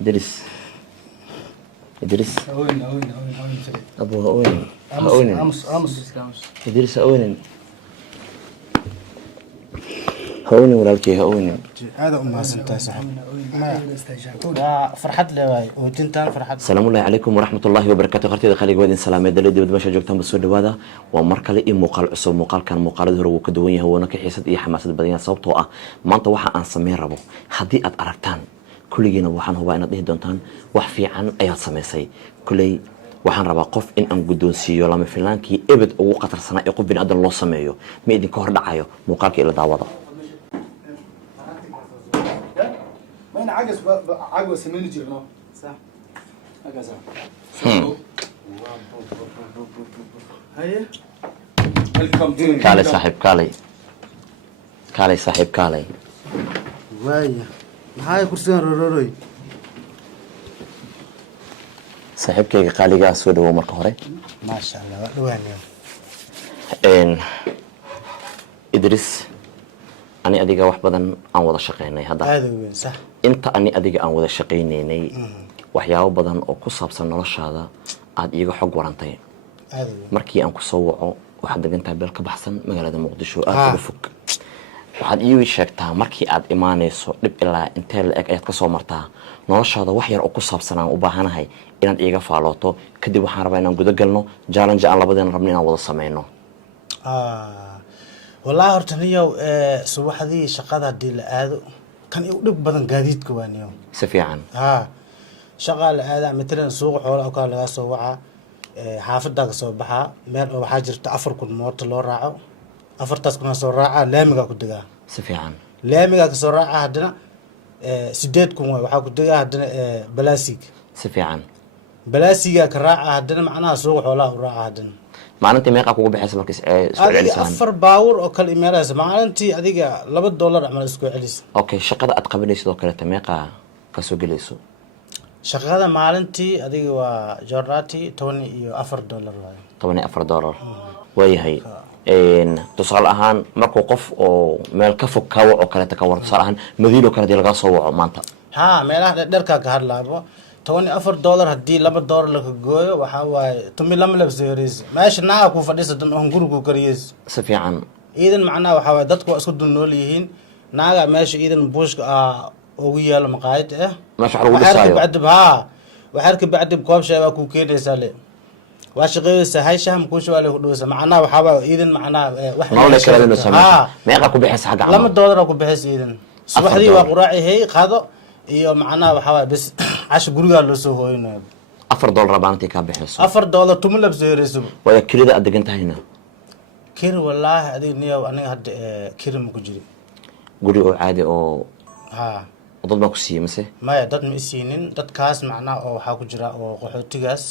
إدريس إدريس أوين أبوها أوين أمس إدريس أوين هوني ولكن هوني هذا أم سنتها صاحب فرحت لي وتنتان فرحت. السلام الله عليكم ورحمة الله وبركاته. خرتي خليك ودين سلامة دلدي بدمشق جوجتان بسود هذا ومركل إيه مقال عصب مقال كان مقال ذهر وكدوية هو نك حسد إيه حماسة بدينا صوته ما أنت واحد عن سمير ربو حديقة أركتان كل جينا وحن هو أنا ده دونتان وحفي عن أيات سميسي كل waxaan rabaa qof in aan guddoonsiiyo lama filaankii ebed ugu qatarsanaa ee qof bini'aadan loo sameeyo ma idinka hor dhacayo muuqaalka ila daawada ما عجز سمين جيرنا صح عجز هيا كالي صاحب كالي صاحب كالي وايا هاي كرسي روروي saaxiibkayga qaaligaa soo dhawow marka hore maasha Allah dhawaanay Idris ani adiga wax badan aan wada shaqeynay hadda aad weyn sax inta ani adiga aan wada shaqeynaynay waxyaabo badan oo ku saabsan noloshaada aad iiga xog warantay aad weyn markii aan ku soo waco waxaad degantahay beel ka baxsan magaalada Muqdisho aad uga fog waxaad ii sheegtaa markii aad imaanayso dib ilaa intee la eg ayaad ka soo martaa noloshaada wax yar oo ku saabsan aan u baahanahay inaad iiga faalooto kadib waxaan rabaa inaan guda galno challenge aan labadeena rabno inaan wada sameyno والله هرتنيو subaxdii shaqada hadii la aado kan uu dhib badan gaadiidka waaniyo si fiican shaqa la aada matalan suuq xoolo oo kala laga soo waca xaafada ka soo baxa meel oo waxa jirta 4 mooto loo raaco 4taas kuna soo raaca laamiga ku dagaa si fiican laamiga ka soo raaca hadana 8 kun waxa ku dagaa hadana balaasig si fiican balaasiga ka raaca hadana macnaha suuq xoolaha u raaca hadana maalintii meeqa kugu bixaysa markii isku celisaan afar baawur oo kala imeeraysa maalintii adiga $2 amal isku celis okay shaqada aad qabanaysid oo kale meeqa ka soo galayso shaqada maalintii adiga waa jornati $14 waaye $14 waayahay tusaale ahaan markuu qof oo meel ka fog ka waco kale ka warto tusaale ahaan madiino kale laga soo waco maanta meelaha dharka ka hadlaabo $24 hadii $2 laga gooyo waxa waaye tumi lama labseeris meesha naa ku fadhiiso dan oo gurigu kariyees si fiican iidan macnaha waxa waaye dadku isku dul nool yihiin naaga meesha iidan buushka ugu yaalo maqaayad meesha lagu dhisaayo waxaad ka bacdi koob shay ku keenaysaa le waa shaqeeysa hay shaham ku shawale ku dhoosa macnaha waxa waaye iidan macnaha wax noole kala inuu sameeyo meeqa ku bixis xaq $2 ku bixis iidan subaxdii waa quraaci hay qado iyo macnaha waxa waaye bas عاش guriga loo soo hooynayo $4 baanti ka bixiso $4 tuma labseereeso way kirida aad degantahayna kir wallahi adiga niyo aniga hadda kirim ku jiri guri oo caadi oo dad ma ku siiyay mise maya dad ma isiinin dadkaas macnaha oo waxa ku jira oo qaxootigaas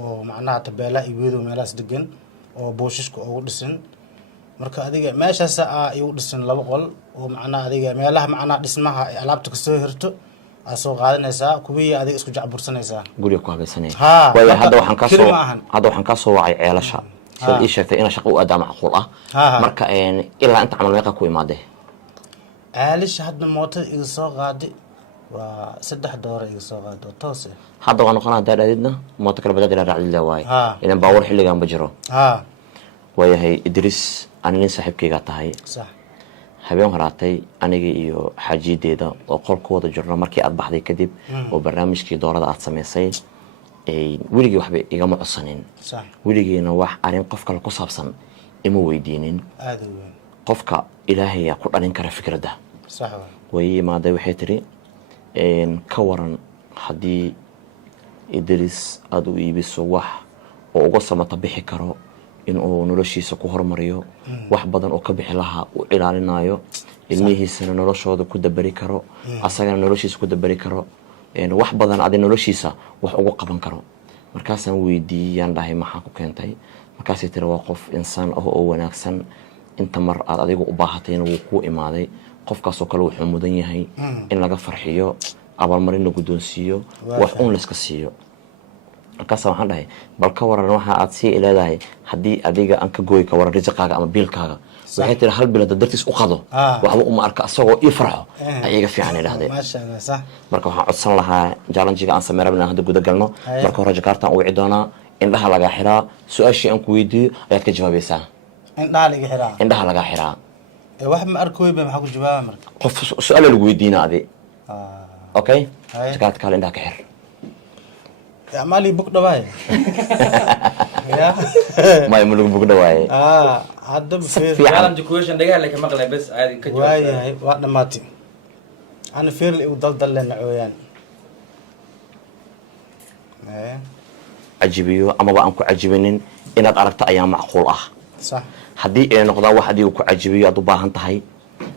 oo macnaha tabeela iweedo meelaas degan oo booshiska ugu dhisan marka adiga meeshaas ay u dhisan 2 qol oo macnaha adiga meelaha macnaha dhismaha alaabta ka soo hirto asoo qaadanaysa kuwii adiga isku jacbursanaysa guriga ku habaysanay way hadda waxaan ka soo wacay ceelasha soo ii sheegtay in shaqo u aad macquul ah marka ilaa inta camal meeqa ku imaade ceelasha hadda mootada iga soo qaadi waa $3 iga soo qaado toos hadda waan noqonaa daadadna mooto kala badal ila raacdi waay inaan baawar xilligan bajiro wayahay Idris aniga saaxiibkayga tahay sax habeen horaatay aniga iyo xajiideeda oo qolkooda jirno markii aad baxday kadib oo barnaamijkii doorada aad sameysay weligii waxba igama codsanin weligiina wax arin qof kale ku saabsan ima weydiinin qofka ilaahay ku dhalin kara fikradda way imaaday waxay tiri ka waran haddii Idris aad u iibiso wax oo uga samata bixi karo inuu noloshiisa ku hormariyo wax badan oo ka bixi lahaa u ilaalinayo ilmihiisana noloshooda ku dabari karo asagana noloshiisa ku dabari karo wax badan aad noloshiisa wax ugu qaban karo markaasaan weydiiyaan dhahay maxaa ku keentay markaasay tiri waa qof insaan oo wanaagsan inta mar aad adigu u baahatay inuu ku imaaday qofkaas oo kale wuxuu mudan yahay in laga farxiyo abaalmarin lagu doonsiiyo wax uun la iska siiyo markaas waxaan dhahay bal ka waran waxa aad si leedahay hadii adiga aan ka gooy ka waran risqaaga ama biilkaaga waxay tiri hal bilood dartiis u qado waxba uma arka asagoo ii farxo ayaga fiican idhaahdeen maasha Allah sax marka waxaan codsan lahaa challenge-ga aan sameyn rabnaa hadda guda galno marka hore jakarta aan u wici doonaa indhaha laga xiraa su'aashii aan ku weydiiyo ayaad ka jawaabaysaa indhaha laga xiraa wax ma arkoy ba maxaa ku jawaaba marka qof su'aal lagu weydiina adi okay jakarta kale indhaha ka xir amali bug dhawaay ya ma lagu bug dhawaay hadda challenge question dhagaa la ka maqlay bas aadi ka jawaab waa dhamaatay ana feer u daldal lana cooyaan cajibiyo amaba aan ku cajibinin inaad aragto ayaa macquul ah sax haddii ay noqdaan wax adiga ku cajibiyo aad u baahan tahay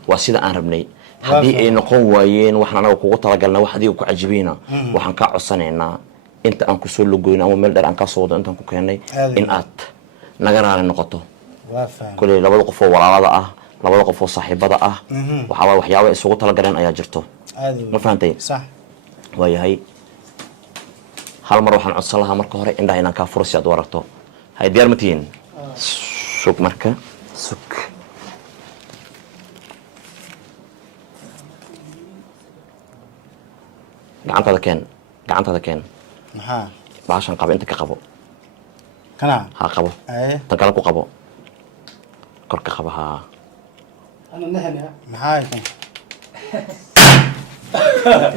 waa sida aan rabnay haddii ay noqon waayeen waxaan anaga kugu talagalna wax adiga ku cajibiyna waxaan kaa codsanaynaa inta aan kusoo logoyn ama meel dheer aan kaa soo wado intaan ku keenay in aad naga raali noqoto kuley labada qof oo walaalada ah labada qof oo saaxiibada ah waxyaaba isugu talagaleen ayaa jirto ma fahantay waayahay hal mar waxaan codsan lahaa marka hore indhaha inaan kaa furo si aad u aragto hay diyaar ma tihiin sug marka sug gacantaada keen maxaa baashan qabo inta ka qabo kana ha qabo tan kale ku qabo kor ka qabo haa maxaa kan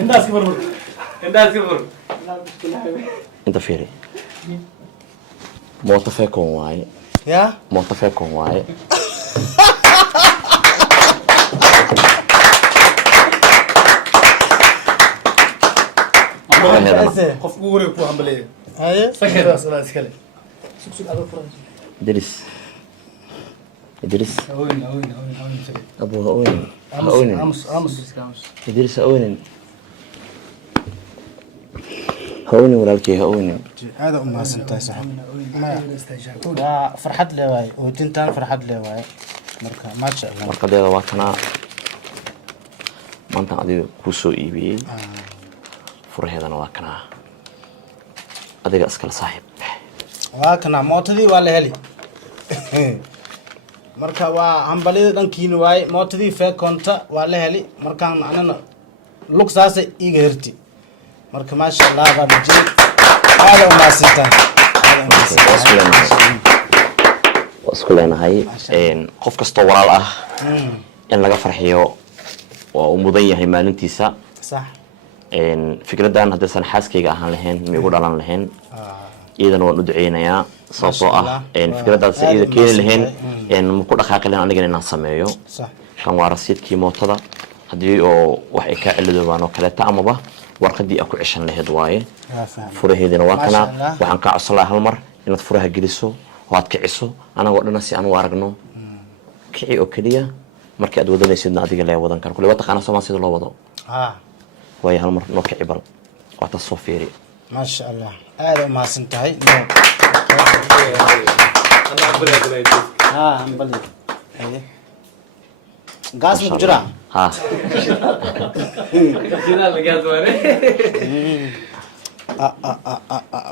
indaas ka fur inta fiiri mooto feekon waaye ya mooto feekon waaye qof ugu wareeg ku hambaleeyo haye sakadaas la iskale idris awin abu haonin idris haonin walaalkii haonin aad u mahadsantahay saaxiib waa farxad leh waay ootintaan farxad leh waay marka maasha Allah markadeeda waa tanaa maanta adiga kuu soo iibiyey furaheedana waa kanaa adiga iskala saaxiib waa kana mootadii waa la heli marka waa hambalida dhankiina waaye mootadii feekonta waa la heli markaan anana lug saasa iiga herti marka maasha Allah baa bijay aad u mahadsantahay waa isku leenahay qof kastoo walaal ah in laga farxiyo waa uu mudan yahay maalintiisa sax fikradan haddaysan xaaskayga ahaan lahayn ma igu dhalan lahayn iyadana waan u duceynayaa sababtoo ah fikradaas iyada keeni lahayn ma ku dhaqaaqi lahayn anigana inaan sameeyo kan waa rasiidkii mootada haddii oo wax ay kaa celidoobaan oo kaleeta amaba warqadii aad ku ceshan lahayd waaye furaheedina waa kana waxaan kaa codsan lahaa hal mar inaad furaha geliso oo aad kiciso anagoo dhana si aan u aragno kici oo keliya markii aad wadanaysidna adiga lee wadan kara kuley waa taqaana somaa sida loo wado waayo hal mar noo kici bal waa taas soo fiiri maasha Allah aad u mahadsantahay hambali gaas ma jira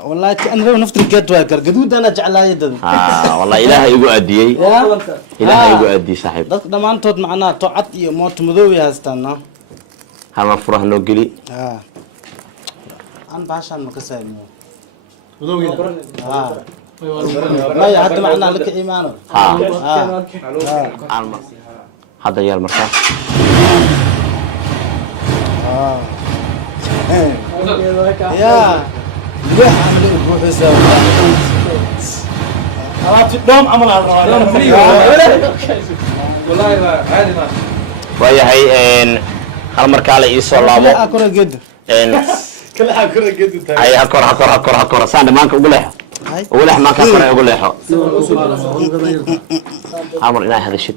والله أنا نفط الجد واكر جدود أنا جعلها يدد والله إله يقول أدي إله يقول أدي صاحب ده ما أنت معنا توعد موت مذوي هستنا هل فرح نوجلي أنا بعشان مكسر مذوي لا حتى معنا لك إيمانه هذا يا المركز يا ليه عمل الروح يسوي في الدوم عمل والله عادي ما وياهي هل مركز على إيسو لابو أكره جد كل حاجة كره جد أي هكور ساند مانك أقول له ما كان أقول له عمر إناي هذا شت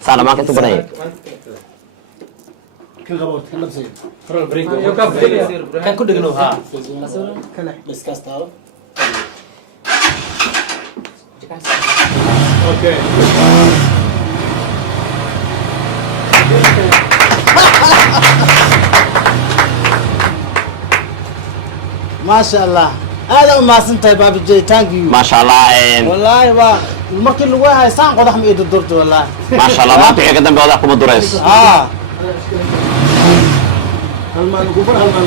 ساند مانك أنت بناي كل غبرت كل بسيط فرق بريك كان كل جنوب ها بس كاستارو اوكي ما شاء الله هذا ما سنتي باب الجي تانك يو ما شاء الله والله با المركي اللي وها سان قدح ما يدورت والله ما شاء الله ما تحيي قدام بوضع كم الدرس هالمان كبر هالمان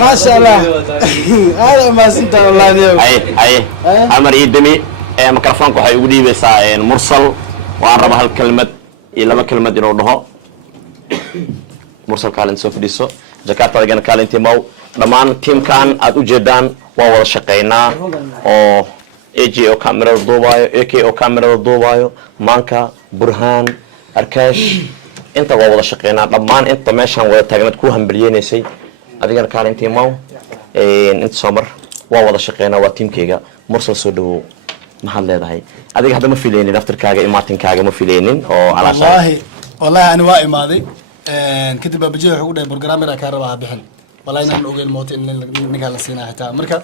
ما شاء الله هذا ما سنتي والله اليوم اي عمر يدمي ميكروفونك waxay ugu dhiibaysaa mursal waan rabaa hal kelmad iyo laba kelmad inuu dhaho mursal kaalin soo fadhiiso Jakarta laga kaalintii maw dhamaan teamkan aad u jeedaan waa wada shaqeynaa oo AJ oo kamerada duubayo AK oo kamerada duubayo Manka Burhan Arkash inta waa wada shaqeynaa dhamaan inta meeshan wada taagnad ku hambalyeynayay adigana kaalintii maw inta soo mar waa wada shaqeynaa waa teamkayga mursal soo dhawo maxaad leedahay adiga hadda ma filaynin daftarkaaga imaatinkaga ma filaynin oo wallahi ani waa imaaday kadib baabajiye wuxuu u dhahay programmer ka rabaa bixin wallahi inaan ogeyn mooto in ninka la siinaa xitaa marka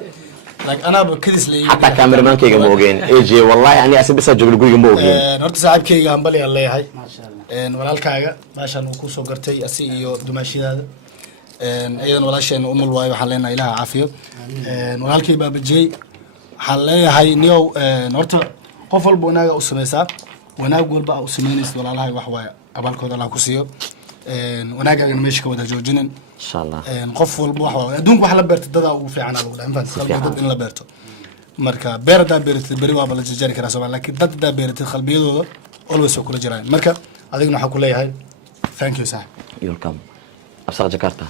anaaba kadis leeyahay hataa kameramankayga ma ogeyn AJ wallahi ani asbisa joogay guriga ma ogeyn horta saaxiibkayga hambali aan leeyahay walaalkaaga meeshan uu ku soo gartay asi iyo dumaashidaada ayadan walaasheen umul waayo waxaan leenahay ilaaha caafiyo walaalkay baabajiye waxaan leeyahay niyow horta qof walba wanaaga u samaysaa wanaag walba u samaynaysa walaalahay wax waaye abaalkooda Allah ku siiyo wanaagaaga meesha ka wada joojinin insha Allah qof walba wax waaye adduunka wax la beerto dada ugu fiican lagu dhaafan qalbigooda in la beerto marka beerada beertay bari waa bala jajari karaa Soomaaliya laakiin dad beertay qalbiyadooda always kula jiraan marka adigna waxa ku leeyahay thank you sir welcome absaq Jakarta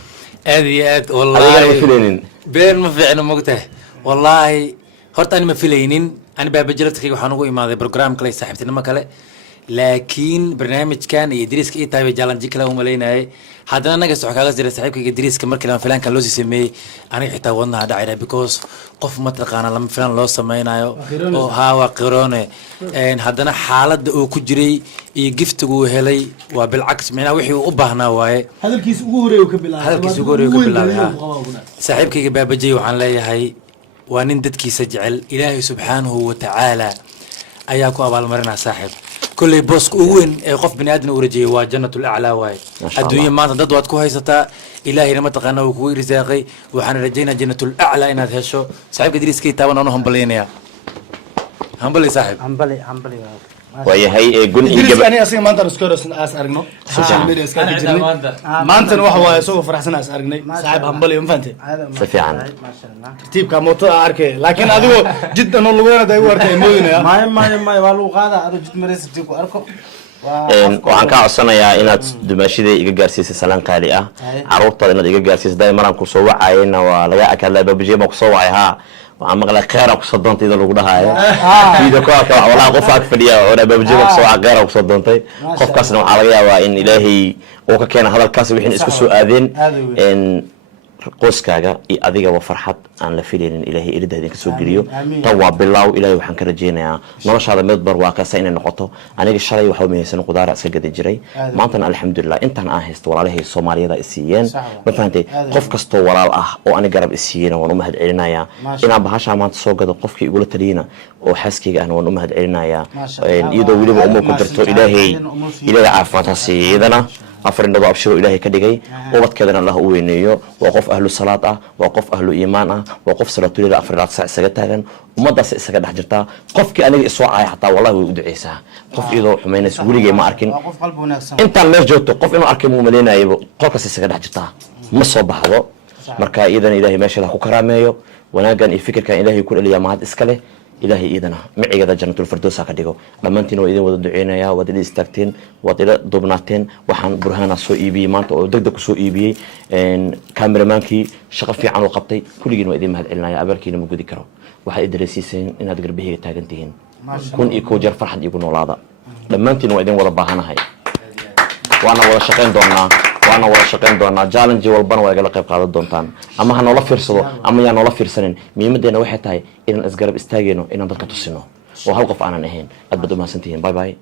aad wallahi been ma fiicna mogtahay wallahi horta ani ma filaynin ani baabajiladkayga waxaan ugu imaaday program kale saaxiibtinimo kale laakiin barnaamijkan iyo diriska ii tahay challenge kale u maleynayay haddana naga soo kaaga jiray saaxiibkayga diriska markii la filanka loo sameeyay aniga xitaa wadnaha dhacay because qof ma taqaana lama filan loo sameeynayo oo waa qiroone haddana xaaladda uu ku jiray iyo giftigu uu helay waa bilcaks macnaha wixii uu u baahnaa waaye hadalkiisa ugu horeeyay ka bilaabay saaxiibkayga baabajiye waxaan leeyahay waa nin dadkiisa jecel ilaahay subxaanahu wa tacaala ayaa ku abaalmarinaa saaxiib kulley booska ugu weyn ee qof bini aadan u rajayay waa jannatul aclaa waaye adduunya maanta dad waad ku haysataa ilaahayna mataqaana uu kugu irsaaqay waxaan rajaynaa jannatul aclaa inaad hesho saaxiibka diriskay taaban aan u hambaleynayaa hambali saaxiib hambali wayahay gun ingaba ani asiga maanta isku horeysan aas aragno social media iska jirnay maanta waxa waaye soo faraxsan aas aragnay saaxiib hambali ma fahantay si fiican ما شاء الله tartiibka mooto arkay laakiin adigu jiddan oo lagu wada ay u arkay moodinaya ما والو قادا ادو جد مريس تيكو اركو waxaan ka codsanayaa inaad dumaashiday iga gaarsiisay salaan qaali ah caruurtada inaad iga gaarsiisay day maraan ku soo wacayna waa laga akala baabajiye ma ku soo wacay ha waxaan maqlay khayra ku soo doontay ida lagu dhahayo video call ka walaal qof aad fadhiya oo baabajiye ma ku soo wacay khayra ku soo doontay qofkaasna waxa laga yaabaa in ilaahay uu ka keenay hadalkaas wixii isku soo aadeen qoyskaaga iyo adiga waa farxad aan la filaynin ilaahay iridaada ka soo geliyo tan waa bilaaw ilaahay waxaan ka rajeynayaa noloshaada mid barwaaqaysa inay noqoto aniga shalay waxa ma haysan qudaar iska gadi jiray maantana alxamdulillah intaan aan haysto walaalahay Soomaaliyada isiiyeen ma fahantay qof kasto walaal ah oo aniga garab isiiyeen waan u mahad celinayaa inaan bahasha maanta soo gado qofkii igula taliyina oo xaaskayga aan waan u mahad celinayaa iyadoo waliba umu ku jirto ilaahay caafimaad ha siiyadana afrinado abshiro ilaahay ka dhigay ubadkeedana Allah u weyneeyo waa qof ahlu salaad ah waa qof ahlu iimaan ah waa qof salaatuleeda afrilaad sac isaga taagan ummadaas isaga dhex jirta qofkii aniga isoo caay xataa wallahi way u duceysaa qof iyadoo xumeynaysa weligay ma arkin intaan meel joogto qof inuu arkay muu maleynayo qolkaas isaga dhex jirta ma soo baxdo marka iyadana ilaahay meesha ku karaameeyo wanaagan iyo fikirkan ilaahay ku dhaliya mahad iska leh ilaahay idana micigeeda jannatul firdaws ka dhigo dhamaantiin waa idin wada duceynaya wada istaagteen wada dubnaateen waxaan burhana soo iibiyay maanta oo degdeg ku soo iibiyay kameramaankii shaqo fiican oo qabtay kulligiin waa idin mahad celinaya abalkiina ma gudi karo waxa idreesiiseen inaad garbihiga taagan tihiin kun iyo koo jeer farxad igu noolaada dhamaantiin waa idin wada baahanahay waana wada shaqeyn doonaa challenge walbana waa igala qayb qaadan doontaan ama ha noola fiirsado ama yaa noola fiirsanin muhiimadeena waxay tahay inaan isgarab istaagayno inaan dadka tusino oo hal qof aanan ahayn aad baad u mahadsantihiin bye bye